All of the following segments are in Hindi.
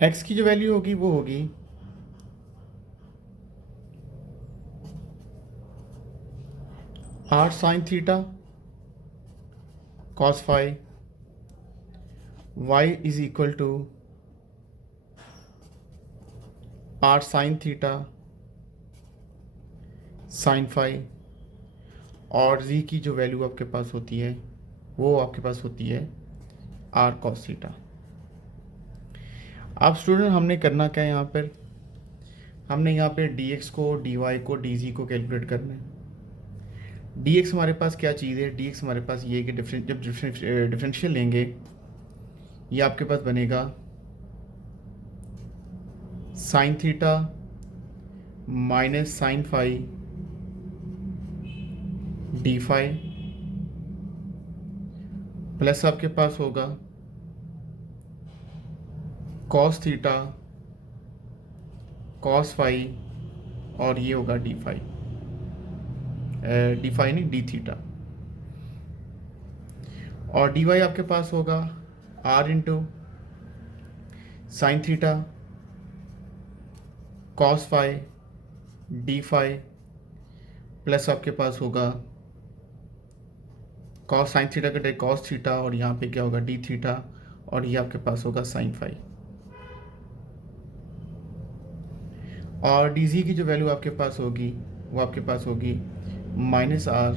एक्स की जो वैल्यू होगी वो होगी R sine theta cos phi, y is equal to R sine theta sine phi, और जी की जो वैल्यू आपके पास होती है वो आपके पास होती है आर कॉस थीटा। अब स्टूडेंट हमने करना क्या है यहाँ पर, हमने यहाँ पे डी एक्स को, डी वाई को, डी जी को कैलकुलेट करना है। डी एक्स हमारे पास क्या चीज़ है, डी एक्स हमारे पास ये है कि जब डिफरेंशियल लेंगे ये आपके पास बनेगा sine theta minus sine phi d phi, plus आपके पास होगा कॉस थीटा कॉस फाई, और ये होगा डी फाई, डी फाई नहीं डी थीटा, और डी वाई आपके पास होगा R into sine theta cos phi d phi, plus आपके पास होगा कॉस साइन थीटा कटे कॉस थीटा, और यहाँ पे क्या होगा डी थीटा, और ये आपके पास होगा साइन फाई। और डी जी की जो वैल्यू आपके पास होगी वो आपके पास होगी minus R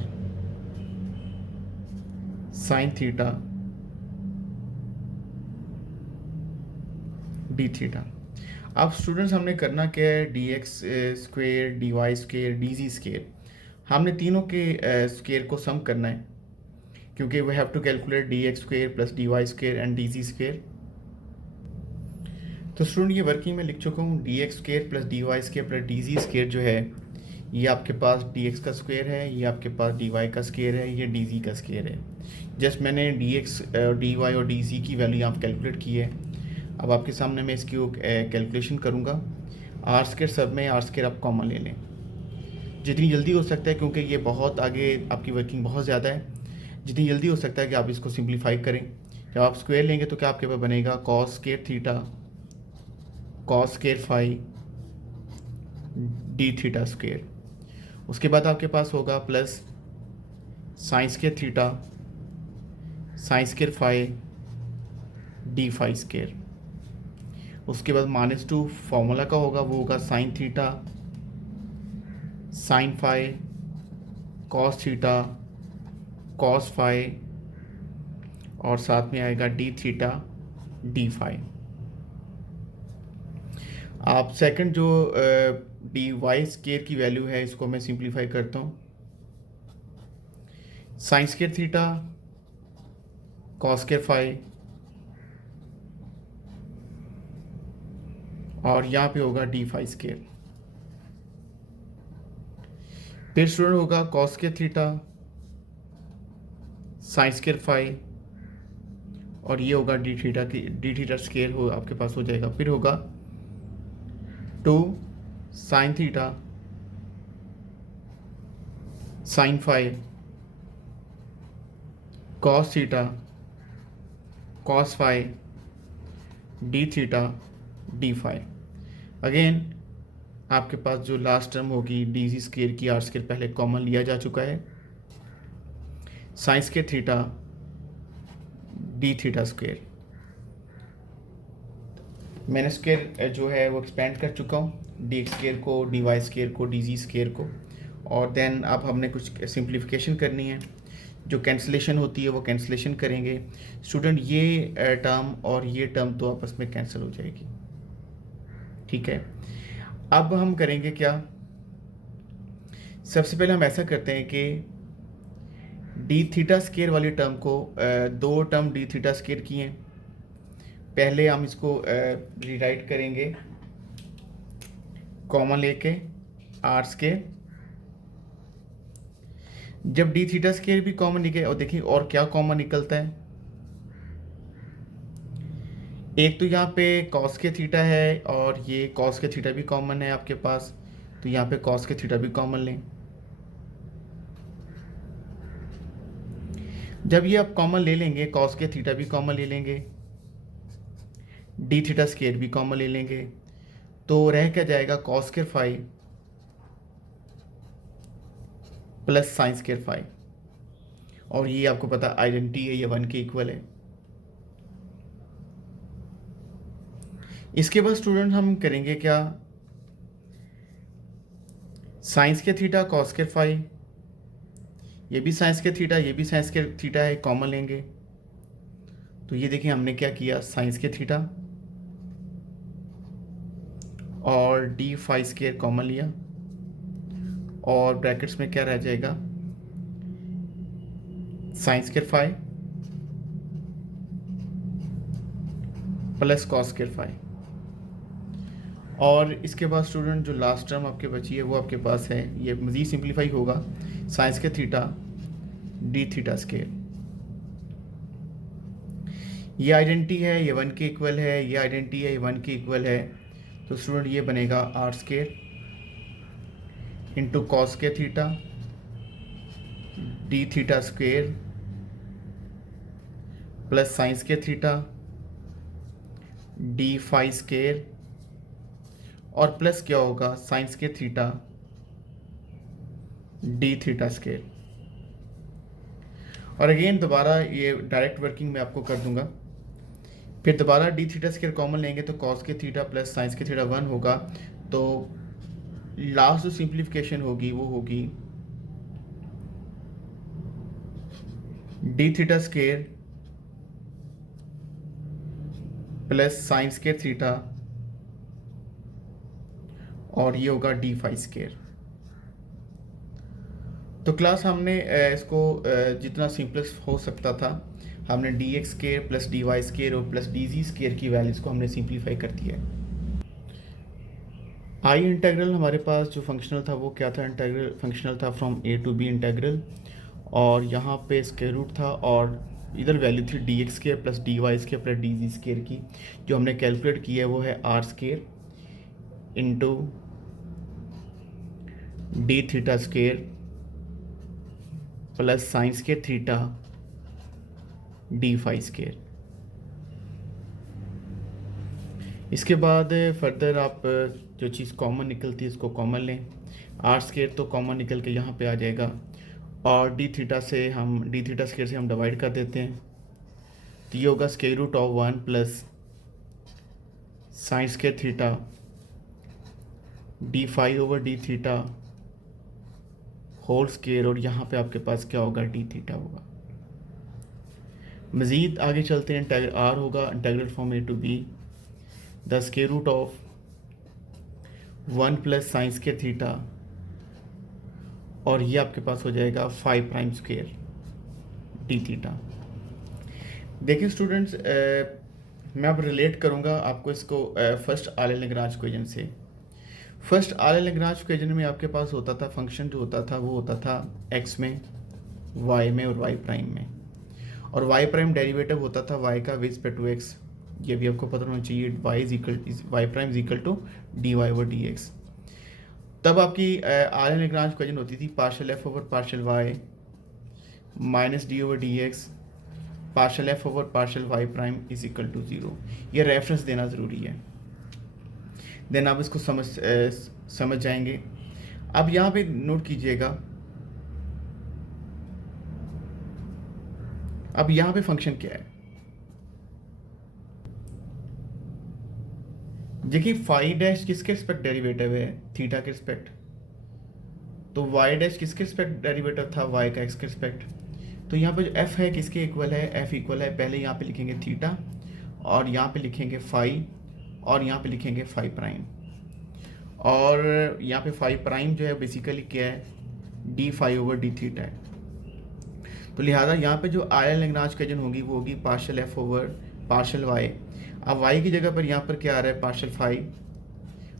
sine theta d theta. अब स्टूडेंट्स हमने करना क्या है, d x square, d y square, d z square, हमने तीनों के स्क्वेयर को सम करना है, क्योंकि we have to calculate d x square plus d y square and d z square. तो स्टूडेंट ये वर्किंग में लिख चुका हूँ, d x square plus d y square plus d z square जो है ये आपके पास डी एक्स का स्क्वेयर है, ये आपके पास डी वाई का स्क्वेयर है, ये डी जी का स्क्वेयर है। जस्ट मैंने डी एक्स, डी वाई और डी जी की वैल्यू यहाँ कैलकुलेट की है। अब आपके सामने मैं इसकी कैलकुलेशन करूँगा। आर स्क्वेयर सब में आर स्क्वेयर आप कॉमन ले लें जितनी जल्दी हो सकता है, क्योंकि ये बहुत आगे आपकी वर्किंग बहुत ज़्यादा है, जितनी जल्दी हो सकता है कि आप इसको सिंप्लीफाई करें। जब आप स्क्वायर लेंगे तो क्या आपके पास बनेगा cos square theta cos square phi d theta square, उसके बाद आपके पास होगा plus sine square theta sine square phi d phi square, उसके बाद -2 फॉर्मूला का होगा वो होगा sine theta sine phi cos theta cos phi, और साथ में आएगा डी थीटा डी फाई। आप सेकंड जो डी वाई स्क्वायर की वैल्यू है इसको मैं सिंप्लीफाई करता हूँ, sine square theta cos square phi, और यहाँ पे होगा डी फाई स्क्वायर, फिर स्टूडेंट होगा cos square theta sine square phi, और ये होगा डी थीटा स्क्वायर हो आपके पास हो जाएगा। फिर होगा 2 sine theta sine phi cos theta cos phi d theta d phi. Again आपके पास जो लास्ट टर्म होगी डी जी स्क्वायर की आर स्क्वायर पहले कॉमन लिया जा चुका है, sine square theta d theta square, मैंने स्क्वायर जो है वो एक्सपेंड कर चुका हूँ, डी एक्स स्क्वायर को, डी वाई स्क्वायर को, डी जी स्क्वायर को, और देन अब हमने कुछ सिंप्लीफिकेशन करनी है, जो कैंसिलेशन होती है वो कैंसिलेशन करेंगे। स्टूडेंट ये टर्म और ये टर्म तो आपस में कैंसिल हो जाएगी, ठीक है। अब हम करेंगे क्या, सबसे पहले हम ऐसा करते हैं कि डी थीटा स्क्वायर वाली टर्म को, दो टर्म डी थीटा स्क्वायर की हैं, पहले हम इसको रीराइट करेंगे कॉमन लेके आर स्क्वायर, जब डी थीटा स्क्वायर भी कॉमन निकले, और देखिए और क्या कॉमन निकलता है, एक तो यहाँ पे कॉस के थीटा है और ये कॉस के थीटा भी कॉमन है आपके पास, तो यहाँ पे कॉस के थीटा भी कॉमन लें। जब ये आप कॉमन ले लेंगे, कॉस के थीटा भी कॉमन ले लेंगे, डी थीटा स्केयर भी कॉमन ले लेंगे, तो रह क्या जाएगा cos square phi plus sine square phi, और ये आपको पता आइडेंटिटी है, ये 1 के इक्वल है। इसके बाद स्टूडेंट हम करेंगे क्या, साइंस के थीटा कॉस के फाई, ये भी साइंस के थीटा ये भी साइंस के थीटा है, कॉमन लेंगे। तो ये देखिए हमने क्या किया, साइंस के थीटा और डी फाई स्केयर कॉमन लिया, और ब्रैकेट्स में क्या रह जाएगा, साइंस के फाई प्लस कॉस के फाई। और इसके बाद स्टूडेंट जो लास्ट टर्म आपके बची है वो आपके पास है, ये मज़ीद सिंप्लीफाई होगा, साइंस के थीटा डी थीटा स्केयर। ये आइडेंटिटी है, ये 1 के इक्वल है, ये आइडेंटिटी है, ये 1 के इक्वल है। तो स्टूडेंट ये बनेगा आर स्केयर इंटू कॉस के theta d theta square plus science के थीटा डी फाई स्केयर, और प्लस क्या होगा साइंस के थीटा डी थीटा स्केयर। और अगेन दोबारा ये डायरेक्ट वर्किंग में आपको कर दूंगा, फिर दोबारा डी थीटा स्केयर कॉमन लेंगे तो कॉस के थीटा प्लस साइंस के थीटा 1 होगा। तो लास्ट जो सिंप्लीफिकेशन होगी वो होगी d theta square plus science के थीटा, और ये होगा डी फाई स्केयर। तो क्लास हमने इसको जितना सिंपलेस्ट हो सकता था हमने d x square plus d y square और प्लस डी जी स्केयर की वैल्यूज़ को हमने सिंप्लीफाई कर दिया है। आई इंटेग्रल हमारे पास जो फंक्शनल था वो क्या था, इंटेग्रल फंक्शनल था from A to b integral, और यहाँ पे स्क्वायर रूट था, और इधर वैल्यू थी d x square plus d y square plus d z square की। जो हमने कैलकुलेट किया है वो है R square into d theta square plus science के थीटा डी फाई स्केयर। इसके बाद फर्दर आप जो चीज़ कॉमन निकलती है इसको कॉमन लें, आर स्केयर तो कॉमन निकल के यहाँ पे आ जाएगा, और डी थीटा स्केयर से हम डिवाइड कर देते हैं, तो ये होगा square root of 1 plus science के theta d phi over d theta whole square, और यहाँ पे आपके पास क्या होगा डी थीटा होगा। मज़ीद आगे चलते हैं, आर होगा integral from A to b the square root of 1 plus science के थीटा, और ये आपके पास हो जाएगा 5 प्राइम स्क्वायर डी थीटा। देखिए स्टूडेंट्स, मैं अब रिलेट करूँगा आपको इसको फर्स्ट आर्ले लैग्रांज इक्वेशन से। फर्स्ट आर्ले लैग्रांज इक्वेशन में आपके पास होता था फंक्शन जो होता था वो होता था एक्स में, वाई में और वाई प्राइम में, और वाई प्राइम डेरिवेटिव होता था वाई का विद रिस्पेक्ट टू एक्स। ये भी आपको पता होना चाहिए, y prime is equal to d y over d x. तब आपकी आर्ले लैग्रांज इक्वेशन होती थी partial f over partial y minus d over d x partial f over partial y prime is equal to 0। ये रेफरेंस देना ज़रूरी है, देन आप इसको समझ जाएंगे। अब यहाँ पे नोट कीजिएगा, अब यहाँ पे फंक्शन क्या है, देखिए फाई डैश किसके रिस्पेक्ट डेरिवेटिव है, थीटा के रिस्पेक्ट, तो वाई डैश किसके रिस्पेक्ट डेरिवेटिव था, वाई का एक्स के रिस्पेक्ट। तो यहाँ पे जो एफ है किसके इक्वल है, एफ इक्वल है, पहले यहाँ पे लिखेंगे थीटा, और यहाँ पे लिखेंगे फाई, और यहाँ पे लिखेंगे फाई प्राइम, और यहाँ पे फाई प्राइम जो है बेसिकली क्या है, d phi over d theta है। तो लिहाजा यहाँ पे जो आर्ले लैग्रांज इक्वेशन होगी वो होगी partial f over partial y. अब वाई की जगह पर यहाँ पर क्या आ रहा है पार्शियल फाई,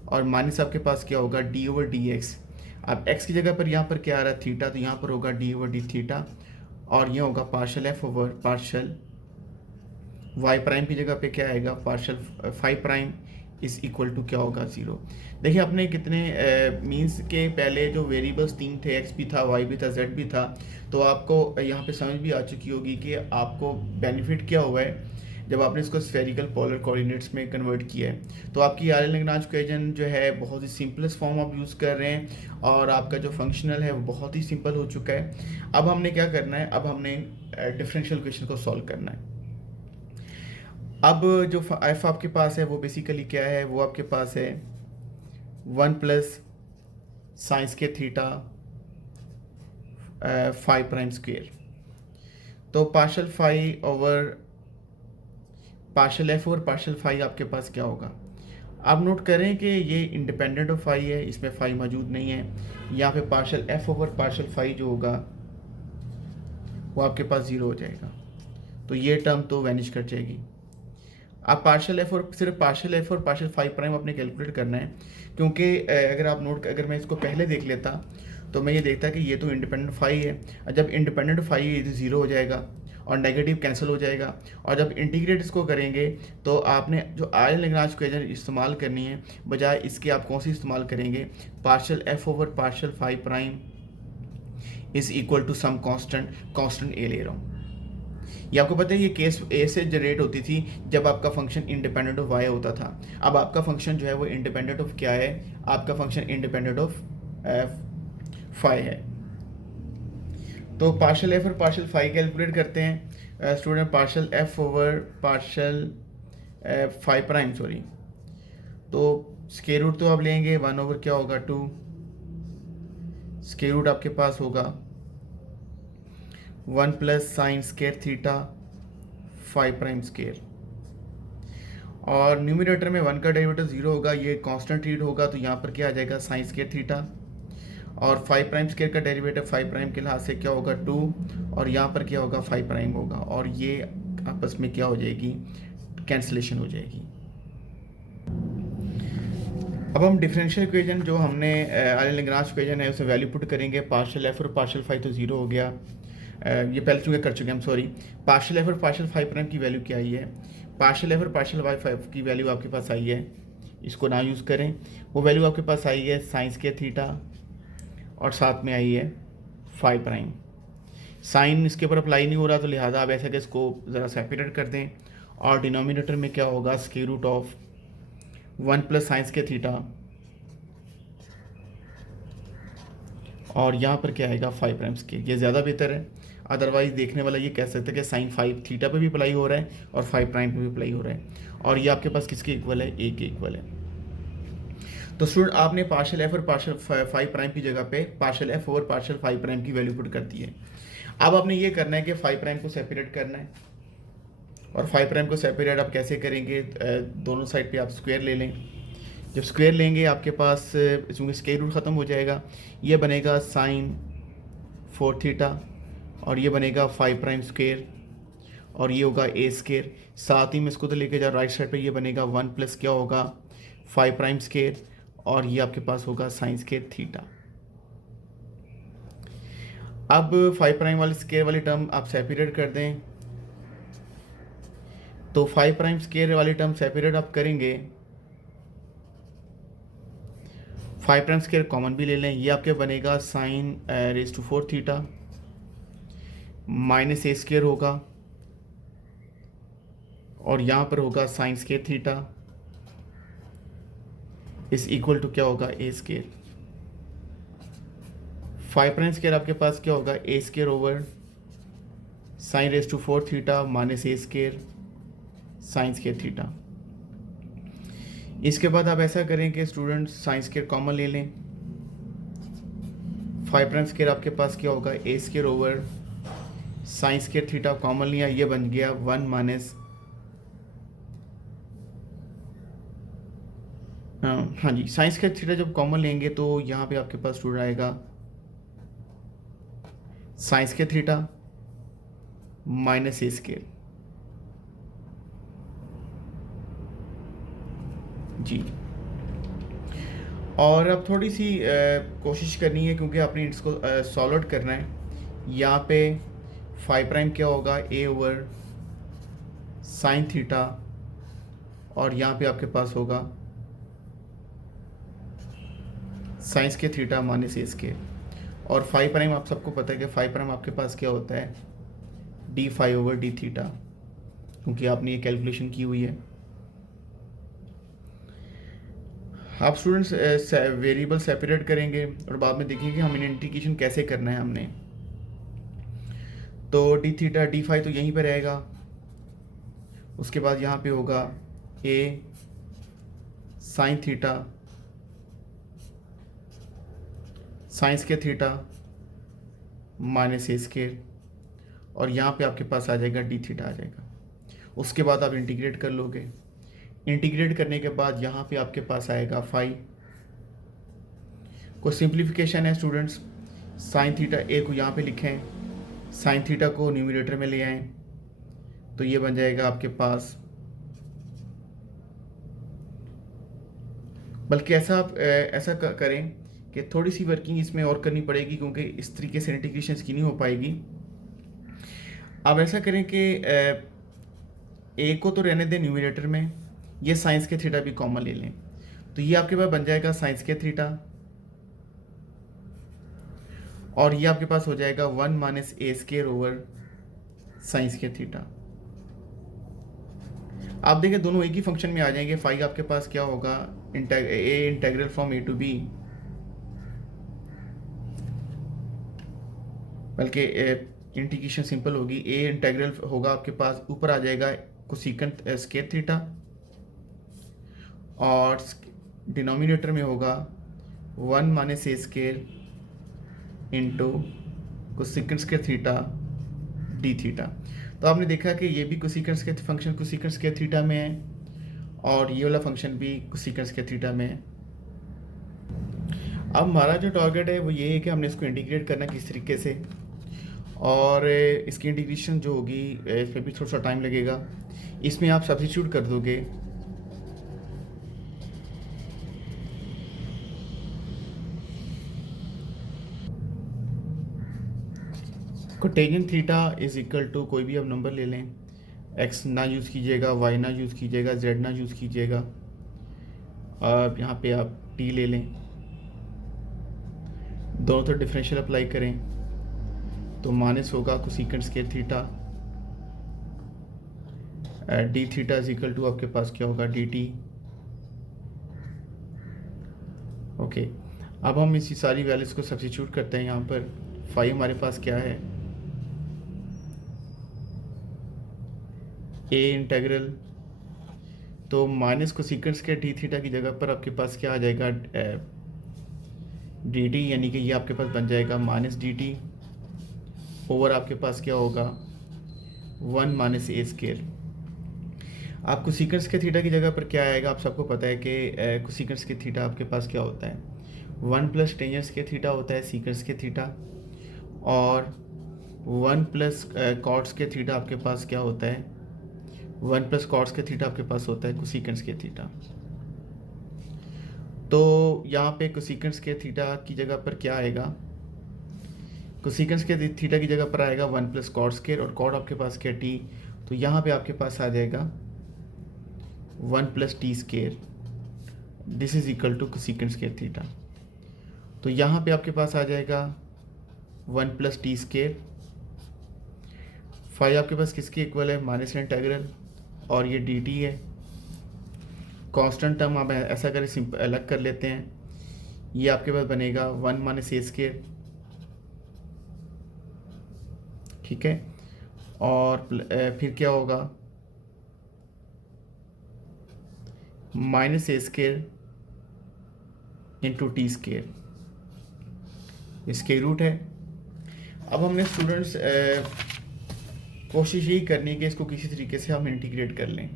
और माइनस आपके पास क्या होगा डी ओवर डी एक्स। अब एक्स की जगह पर यहाँ पर क्या आ रहा है थीटा, तो यहाँ पर होगा डी ओवर डी थीटा, और यह होगा partial f over partial y prime की जगह पे क्या आएगा partial phi prime is equal to क्या होगा 0। देखिए अपने कितने मींस के पहले जो वेरिएबल्स 3 थे, एक्स भी था, वाई भी था, जेड भी था, तो आपको यहाँ पे समझ भी आ चुकी होगी कि आपको बेनिफिट क्या हुआ है जब आपने इसको स्फेरिकल पोलर कोऑर्डिनेट्स में कन्वर्ट किया है, तो आपकी आर्यन लैग्रांज इक्वेशन जो है बहुत ही सिंपलेस्ट फॉर्म आप यूज़ कर रहे हैं और आपका जो फंक्शनल है वो बहुत ही सिंपल हो चुका है। अब हमने क्या करना है, अब हमने डिफरेंशियल इक्वेशन को सॉल्व करना है। अब जो एफ आपके पास है वो बेसिकली क्या है, वो आपके पास है 1 प्लस साइंस के थीटा 5 प्राइम स्क्वेयर। तो partial phi over partial f और पार्शल फाई आपके पास क्या होगा। आप नोट करें कि ये इंडिपेंडेंट ऑफ फाई है, इसमें फाई मौजूद नहीं है। यहाँ पे partial f over partial phi जो होगा वो आपके पास ज़ीरो हो जाएगा, तो ये टर्म तो वैनिश कर जाएगी। आप पार्शल एफ और सिर्फ पार्शल एफ और पार्शल फाई प्राइम अपने कैलकुलेट करना है, क्योंकि अगर मैं इसको पहले देख लेता तो मैं ये देखता कि ये तो इंडिपेंडेंट फाई है, और जब इंडिपेंडेंट फाई है ये ज़ीरो हो जाएगा और नेगेटिव कैंसिल हो जाएगा। और जब इंटीग्रेट इसको करेंगे तो आपने जो आर्यन लैग्रांज इक्वेशन इस्तेमाल करनी है, बजाय इसके आप कौन सी इस्तेमाल करेंगे, partial f over partial phi prime is equal to some constant A ले रहा हूँ। ये आपको पता है ये केस ए से जनरेट होती थी जब आपका फंक्शन इंडिपेंडेंट ऑफ वाई होता था। अब आपका फंक्शन जो है वो इंडिपेंडेंट ऑफ क्या है, आपका फंक्शन इंडिपेंडेंट ऑफ फाई है। तो पार्शल एफ और पार्शल फाई कैलकुलेट करते हैं student. Partial f over partial phi prime sorry, तो स्क्वायर रूट तो आप लेंगे 1 ओवर क्या होगा 2, स्क्वायर रूट आपके पास होगा 1 plus sine square theta 5 prime square, और न्यूमिनेटर में 1 का डेरिवेटिव 0 होगा, ये कांस्टेंट रीड होगा, तो यहाँ पर क्या आ जाएगा साइन स्क्वायर थीटा, और 5 प्राइम स्क्वायर का डेरिवेटिव 5 प्राइम के लिहाज से क्या होगा 2, और यहाँ पर क्या होगा 5 प्राइम होगा, और ये आपस में क्या हो जाएगी, कैंसिलेशन हो जाएगी। अब हम डिफरेंशियल इक्वेशन जो हमने आर्यन लैग्रांज इक्वेशन है उसे वैल्यू पुट करेंगे। पार्शल एफ और पार्शल फाई तो ज़ीरो हो गया, ये पहले चुके कर चुके हैं हम सॉरी। पार्शल एफ और पार्शल फाई प्राइम की वैल्यू क्या आई है, पार्शल एफ और पार्शल वाई फाइव की वैल्यू आपके पास आई है, इसको ना यूज़ करें। वो वैल्यू आपके पास आई है साइंस के थीटा और साथ में आई है 5 प्राइम। साइन इसके ऊपर अप्लाई नहीं हो रहा, तो लिहाजा आप ऐसा कि इसको ज़रा सेपरेट कर दें, और डिनोमिनेटर में क्या होगा square root of 1 plus science के थीटा, और यहाँ पर क्या आएगा 5 प्राइम स्क्वायर। ये ज़्यादा बेहतर है, अदरवाइज देखने वाला ये कह सकते हैं कि साइन 5 थीटा पे भी अप्लाई हो रहा है और 5 प्राइम पे भी अप्लाई हो रहा है, और ये आपके पास किसके इक्वल है, ए के इक्वल है। तो स्टूडेंट आपने पार्शल एफ और पार्शल 5 प्राइम की जगह पे पार्शल एफ और पार्शल 5 प्राइम की वैल्यू पुट कर दी है। अब आपने ये करना है कि 5 प्राइम को सेपरेट करना है, और 5 प्राइम को सेपरेट आप कैसे करेंगे, दोनों साइड पे आप स्क्वायर ले लें। जब स्क्वायर लेंगे आपके पास इसमें स्क्वायर रूट ख़त्म हो जाएगा, ये बनेगा साइन 4 थीटा, और ये बनेगा 5 प्राइम स्क्वायर, और ये होगा ए स्क्वायर। साथ ही में इसको तो लेके जाओ राइट साइड पे, ये बनेगा 1 प्लस क्या होगा 5 प्राइम स्क्वायर, और ये आपके पास होगा साइन स्क्वायर थीटा। अब 5 प्राइम वाली स्क्वायर वाली टर्म आप सेपरेट कर दें, तो 5 प्राइम स्क्वायर वाली टर्म सेपरेट आप करेंगे, 5 प्राइम स्क्वायर कॉमन भी ले लें, ये आपके बनेगा sine raise to 4 theta minus A square होगा, और यहाँ पर होगा sine square theta is equal to क्या होगा ए स्क्वायर। 5 प्राइम स्क्वायर आपके पास क्या होगा A square over sine raise to 4 theta minus A square sine square theta. इसके बाद आप ऐसा करें कि स्टूडेंट साइन स्क्वायर कॉमन ले लें, 5 प्राइम स्क्वायर आपके पास क्या होगा A square over sine square theta common लिया, ये बन गया 1 माइनस हाँ जी साइन स्क्वायर थीटा जब कॉमन लेंगे तो यहाँ पे आपके पास स्टूडेंट आएगा साइन स्क्वायर थीटा माइनस ए स्क्वायर जी। और अब थोड़ी सी कोशिश करनी है, क्योंकि आपने इसको सॉल्व आउट करना है। यहाँ पे 5 प्राइम क्या होगा ए ओवर साइन थीटा, और यहाँ पे आपके पास होगा साइन स्क्वायर थीटा माइनस ए स्क्वायर, और 5 प्राइम आप सबको पता है कि 5 प्राइम आपके पास क्या होता है d phi over d theta, क्योंकि आपने ये कैलकुलेशन की हुई है। आप स्टूडेंट्स वेरिएबल सेपरेट करेंगे और बाद में देखेंगे कि हमें इंटीग्रेशन कैसे करना है हमने। तो डी थीटा डी फाई तो यहीं पे रहेगा, उसके बाद यहाँ पे होगा ए साइन थीटा साइंस के थीटा माइनस ए स्केयर, और यहाँ पे आपके पास आ जाएगा डी थीटा आ जाएगा। उसके बाद आप इंटीग्रेट कर लोगे। इंटीग्रेट करने के बाद यहाँ पे आपके पास आएगा फाई। कोई सिंप्लीफिकेशन है स्टूडेंट्स, साइन थीटा ए को यहाँ पे लिखें, साइन थीटा को न्यूमरेटर में ले आएँ, तो ये बन जाएगा आपके पास, बल्कि ऐसा आप ऐसा करें कि थोड़ी सी वर्किंग इसमें और करनी पड़ेगी, क्योंकि इस तरीके से इंटीग्रेशन की नहीं हो पाएगी। आप ऐसा करें कि ए को तो रहने दें न्यूमरेटर में, ये साइंस के थीटा भी कॉमन ले लें, तो ये आपके पास बन जाएगा साइंस के थीटा, और ये आपके पास हो जाएगा 1 माइनस ए स्केयर ओवर साइंस के थीटा। आप देखें दोनों एक ही फंक्शन में आ जाएंगे। फाइव आपके पास क्या होगा, A integral from A to B, बल्कि इंटीग्रेशन सिंपल होगी। ए इंटेग्रल होगा आपके पास, ऊपर आ जाएगा कोसेकेंट स्क्वायर थीटा, और डिनोमिनेटर में होगा 1 माइनस ए square into cosecant square theta d theta. तो आपने देखा कि ये भी cosecant square function cosecant square theta में है, और ये वाला फंक्शन भी कोसेकेंट स्क्वायर थीटा में है। अब हमारा जो टारगेट है वो ये है कि हमने इसको इंटीग्रेट करना किस तरीके से, और इसकी इंटीग्रेशन जो होगी इस पर भी थोड़ा सा टाइम लगेगा। इसमें आप सब्स्टिट्यूट कर दोगे कोटेजन थीटा इज इक्वल टू, कोई भी आप नंबर ले लें, एक्स ना यूज़ कीजिएगा, वाई ना यूज़ कीजिएगा, जेड ना यूज़ कीजिएगा, और यहाँ पे आप टी ले लें, दोनों तो डिफरेंशियल अप्लाई करें, तो माइनस होगा cosecant square theta d theta is equal to आपके पास क्या होगा डी टी। ओके, अब हम इसी सारी वैल्यूज़ को सब्स्टिट्यूट करते हैं। यहाँ पर फाइव हमारे पास क्या है, ए इंटेग्रल, तो minus cosecant square d theta की जगह पर आपके पास क्या आ जाएगा डी टी, यानी कि ये आपके पास बन जाएगा माइनस डी टी ओवर आपके पास क्या होगा 1 माइनस ए स्क्वायर। आप कोसेकेंट स्क्वायर थीटा की जगह पर क्या आएगा, आप सबको पता है कि कोसेकेंट स्क्वायर थीटा आपके पास क्या होता है 1 प्लस टेंजेंट स्क्वायर थीटा होता है सीकेंट स्क्वायर थीटा, और 1 प्लस कॉट स्क्वायर थीटा आपके पास क्या होता है 1 प्लस कॉट स्क्वायर थीटा आपके पास होता है कोसेकेंट स्क्वायर थीटा। तो यहाँ पे कोसेकेंट स्क्वायर थीटा की जगह पर क्या आएगा, कोसेकेंट स्क्वायर थीटा की जगह पर आएगा 1 प्लस कॉट स्क्वायर, और कॉट आपके पास क्या टी, तो यहाँ पे आपके पास आ जाएगा 1 plus t square, this is equal to cosecant square theta. तो यहाँ पे आपके पास आ जाएगा 1 प्लस टी स्क्वायर, फाइव आपके पास किसके इक्वल है माइनस इंटीग्रल, और ये डी टी है कांस्टेंट टर्म। आप ऐसा करें सिंपल अलग कर लेते हैं, ये आपके पास बनेगा 1 माइनस ए स्क्वायर, ठीक है, और फिर क्या होगा माइनस ए स्क्वायर इंटू टी स्क्वायर, इसके रूट है। अब हमने स्टूडेंट्स कोशिश यही करनी है कि इसको किसी तरीके से हम इंटीग्रेट कर लें।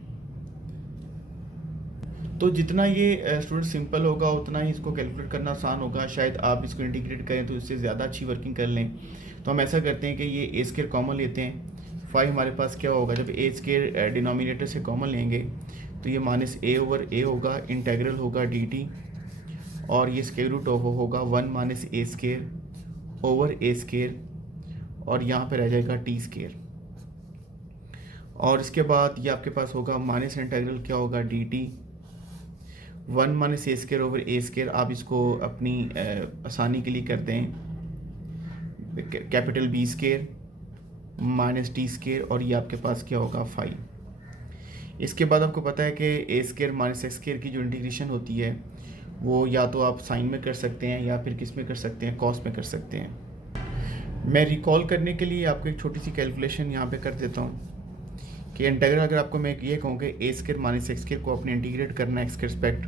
तो जितना ये स्टूडेंट सिंपल होगा उतना ही इसको कैलकुलेट करना आसान होगा। शायद आप इसको इंटीग्रेट करें तो इससे ज़्यादा अच्छी वर्किंग कर लें। तो हम ऐसा करते हैं कि ये ए स्क्वायर कॉमन लेते हैं, फाइव हमारे पास क्या होगा, जब ए स्क्वायर डिनोमिनेटर से कॉमन लेंगे तो ये माइनस ए ओवर ए होगा, इंटेग्रल होगा डी टी, और ये स्क्वायर रूट होगा 1 minus A square over a square, और यहाँ पर रह जाएगा टी स्क्वायर, और इसके बाद ये आपके पास होगा माइनस इंटीग्रल क्या होगा d t 1 minus A square over a square. आप इसको अपनी आसानी के लिए करते हैं capital B square minus t square, और ये आपके पास क्या होगा 5। इसके बाद आपको पता है कि ए स्केयर माइनस एक्स स्केयर की जो इंटीग्रेशन होती है वो या तो आप साइन में कर सकते हैं या फिर किस में कर सकते हैं, कॉस में कर सकते हैं। मैं रिकॉल करने के लिए आपको एक छोटी सी कैलकुलेशन यहाँ पे कर देता हूँ कि इंटीग्रल अगर आपको मैं ये कहूँ कि ए स्केयर माइनस एक्स स्केयर को आपने इंटीग्रेट करना है एक्स के रिस्पेक्ट,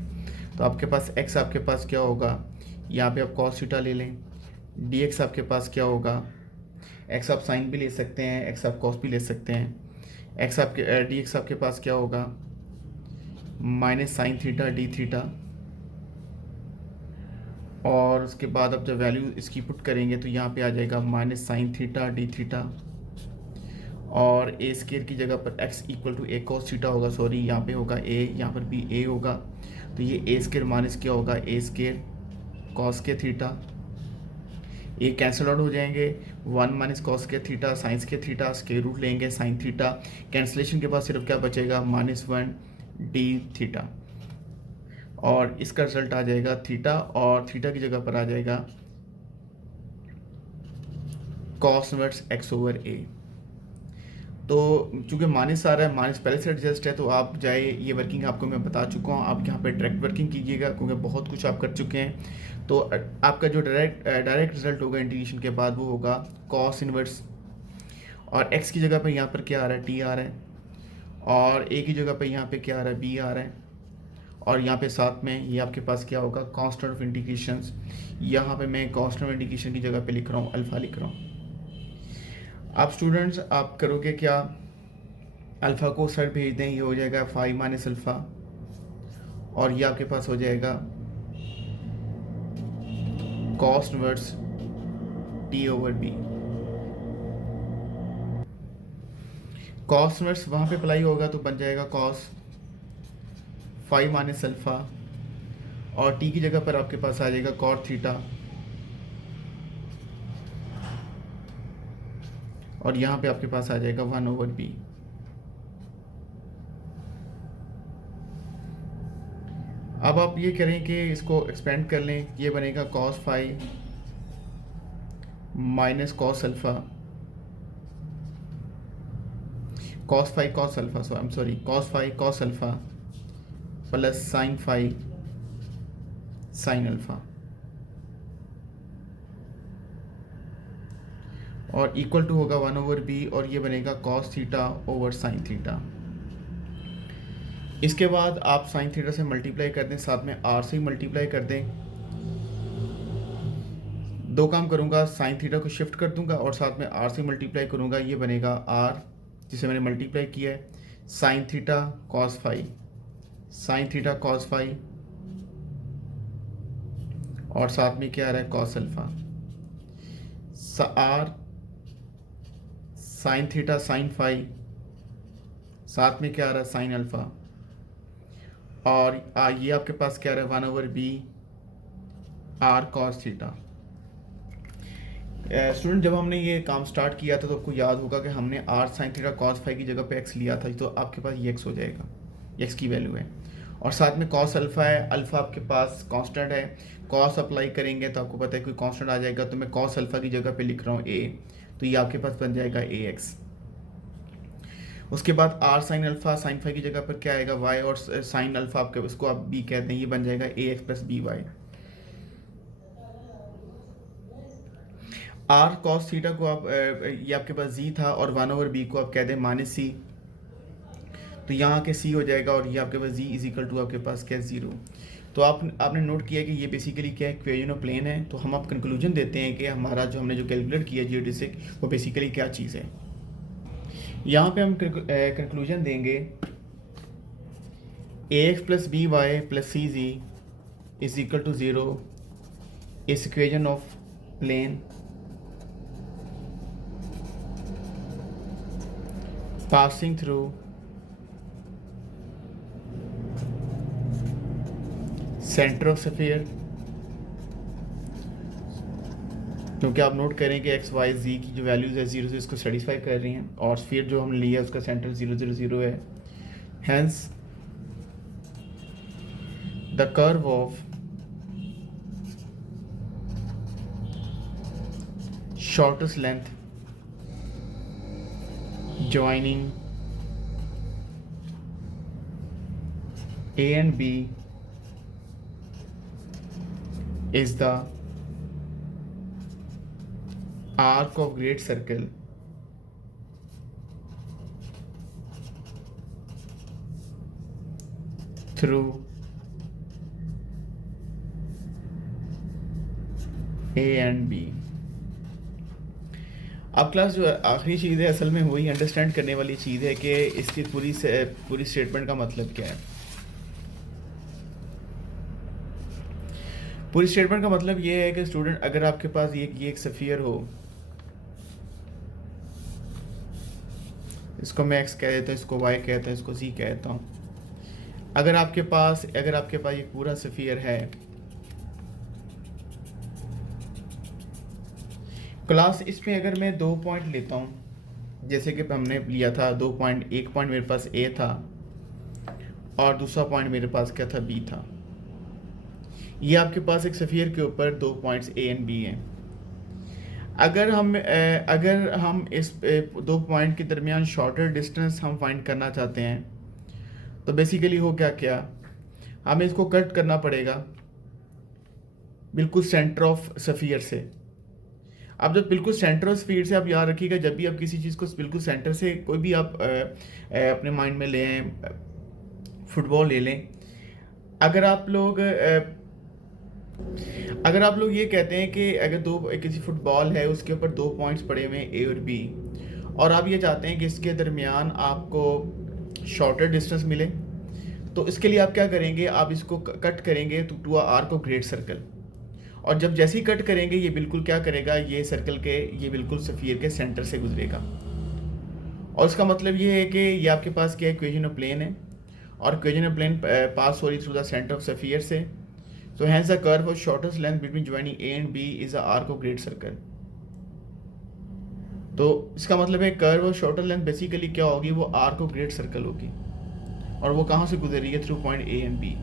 तो आपके पास एक्स आपके पास क्या होगा, यहाँ पे आप कॉस थीटा ले लें, डी एक्स आपके पास क्या होगा, एक्स आप साइन भी ले सकते हैं, एक्स आप कॉस भी ले सकते हैं, एक्स आपके डी एक्स आपके पास क्या होगा minus sine theta d theta, और उसके बाद अब जब वैल्यू इसकी पुट करेंगे तो यहाँ पे आ जाएगा minus sine theta d theta, और ए स्केयर की जगह पर x equal to a cos theta होगा, सॉरी यहाँ पे होगा ए, यहाँ पर भी ए होगा, तो ये ए स्केयर माइनस क्या होगा ए स्केयर कॉस के थीटा, ये कैंसिल आउट हो जाएंगे, 1 माइनस कॉस के थीटा साइंस के थीटा, स्क्वायर रूट लेंगे साइन थीटा, कैंसिलेशन के बाद सिर्फ क्या बचेगा -1 डी थीटा, और इसका रिजल्ट आ जाएगा थीटा, और थीटा की जगह पर आ जाएगा कॉस इनवर्स एक्स ओवर ए। तो चूंकि माइनस आ रहा है, माइनस पहले से एडजस्ट है, तो आप जाए, ये वर्किंग आपको मैं बता चुका हूँ, आप यहाँ पे डायरेक्ट वर्किंग कीजिएगा क्योंकि बहुत कुछ आप कर चुके हैं। तो आपका जो डायरेक्ट रिजल्ट होगा इंटीग्रेशन के बाद वो होगा कॉस इनवर्स, और एक्स की जगह पे यहाँ पर क्या आ रहा है टी आ रहा है, और ए की जगह पे यहाँ पे क्या आ रहा है बी आ रहा है, और यहाँ पे साथ में ये आपके पास क्या होगा कांस्टेंट ऑफ इंटीग्रेशन, यहाँ पे मैं कांस्टेंट ऑफ इंटीग्रेशन की जगह पे लिख रहा हूँ अल्फ़ा लिख रहा हूँ। आप स्टूडेंट्स आप करोगे क्या, अल्फ़ा को साइड भेज दें, ये हो जाएगा 5 माइनस अल्फ़ा, और ये आपके पास हो जाएगा cos inverse t over b. Cos inverse वहाँ पे अप्लाई होगा तो बन जाएगा कॉस 5 माइनस अल्फ़ा, और टी की जगह पर आपके पास आ जाएगा कॉट थीटा, और यहाँ पे आपके पास आ जाएगा 1 ओवर बी। अब आप ये करें कि इसको एक्सपेंड कर लें, ये बनेगा cos 5 minus cos alpha, cos 5 cos alpha, so I am sorry cos 5 cos alpha plus sign 5 sine alpha, और इक्वल टू होगा 1 ओवर बी, और ये बनेगा cos theta over sine theta. इसके बाद आप साइन थीटा से मल्टीप्लाई कर दें, साथ में आर से मल्टीप्लाई कर दें। दो काम करूँगा, साइन थीटा को शिफ्ट कर दूंगा और साथ में आर से मल्टीप्लाई करूँगा, ये बनेगा आर जिसे मैंने मल्टीप्लाई किया है sine theta cos 5 sine theta cos 5, और साथ में क्या आ रहा है cos alpha, r sine theta sine 5, साथ में क्या आ रहा है साइन अल्फ़ा, और ये आपके पास क्या आ रहा है 1 over b r cos theta. Student जब हमने ये काम स्टार्ट किया था तो आपको याद होगा कि हमने आर साइन थीटा कॉस 5 की जगह पे एक्स लिया था, तो आपके पास ये एक्स हो जाएगा, एक्स की वैल्यू है, और साथ में कॉस अल्फ़ा है, अल्फ़ा आपके पास कांस्टेंट है, कॉस अप्लाई करेंगे तो आपको पता है कोई कांस्टेंट आ जाएगा, तो मैं कॉस अल्फ़ा की जगह पे लिख रहा हूँ ए, तो ये आपके पास बन जाएगा ए एक्स। उसके बाद आर साइन अल्फ़ा साइन 5 की जगह पर क्या आएगा वाई, और साइन अल्फ़ा आपके उसको आप बी कहते हैं, ये बन जाएगा A X plus B Y. R cos theta को आप ये आपके पास जी था, और 1 ओवर बी को आप कह दें माइनस सी, तो यहाँ के सी हो जाएगा, और ये आपके पास जी इज इक्वल टू आपके पास क्या 0। तो आपने नोट किया कि ये बेसिकली क्या है इक्वेशन ऑफ प्लेन है। तो हम आप कंक्लूजन देते हैं कि हमारा जो हमने जो कैलकुलेट किया जियोडेसिक वो बेसिकली क्या चीज़ है। यहाँ पे हम कंक्लूजन देंगे A X plus B Y plus C जी इज इक्वल टू 0 इस equation of plane passing through center of sphere, क्योंकि आप नोट करें कि एक्स वाई जी की जो वैल्यूज़ है 0 से इसको सेटिस्फाई कर रही हैं, और स्फीयर जो हमने लिया है उसका सेंटर 0 0 0 है। Hence the curve of shortest length joining A and B is the arc of great circle through A and B। अब क्लास जो आखिरी चीज़ है असल में वही अंडरस्टैंड करने वाली चीज़ है कि इसकी पूरी स्टेटमेंट का मतलब क्या है। पूरी स्टेटमेंट का मतलब ये है कि स्टूडेंट, अगर आपके पास ये एक सफ़ियर हो, इसको मैं एक्स कह देता हूँ, इसको वाई कहता हूँ, इसको सी कहता हूँ। अगर आपके पास ये पूरा सफ़ियर है, क्लास इसमें अगर मैं 2 पॉइंट लेता हूँ, जैसे कि हमने लिया था 2 पॉइंट, एक पॉइंट मेरे पास ए था और दूसरा पॉइंट मेरे पास क्या था, बी था। ये आपके पास एक सफ़ियर के ऊपर 2 पॉइंट्स ए एंड बी हैं। अगर हम इस 2 पॉइंट के दरमियान शॉर्टर डिस्टेंस हम फाइंड करना चाहते हैं, तो बेसिकली हो क्या हमें इसको कट करना पड़ेगा बिल्कुल सेंटर ऑफ सफ़ियर से। अब जब बिल्कुल सेंटर ऑफ स्फीयर से, आप याद रखिएगा, जब भी आप किसी चीज़ को बिल्कुल सेंटर से, कोई भी आप अपने माइंड में लें, फुटबॉल ले लें, अगर आप लोग ये कहते हैं कि अगर किसी फुटबॉल है, उसके ऊपर 2 पॉइंट्स पड़े हुए हैं ए और बी, और आप ये चाहते हैं कि इसके दरमियान आपको शॉर्टर डिस्टेंस मिले, तो इसके लिए आप क्या करेंगे, आप इसको कट करेंगे to a arc of great circle. और जब जैसे ही कट करेंगे, ये बिल्कुल क्या करेगा, ये बिल्कुल सफ़ियर के सेंटर से गुजरेगा। और इसका मतलब ये है कि ये आपके पास क्या इक्वेशन ऑफ प्लेन है, और इक्वेशन ऑफ प्लेन पास हो रही through the centre of sphere से। So hence the curve of shortest length between joining A and B is a arc of great circle. तो इसका मतलब है curve of shorter length basically क्या होगी, वो आर्क ऑफ ग्रेट सर्कल होगी, और वो कहाँ से गुजर रही है, through point A and B.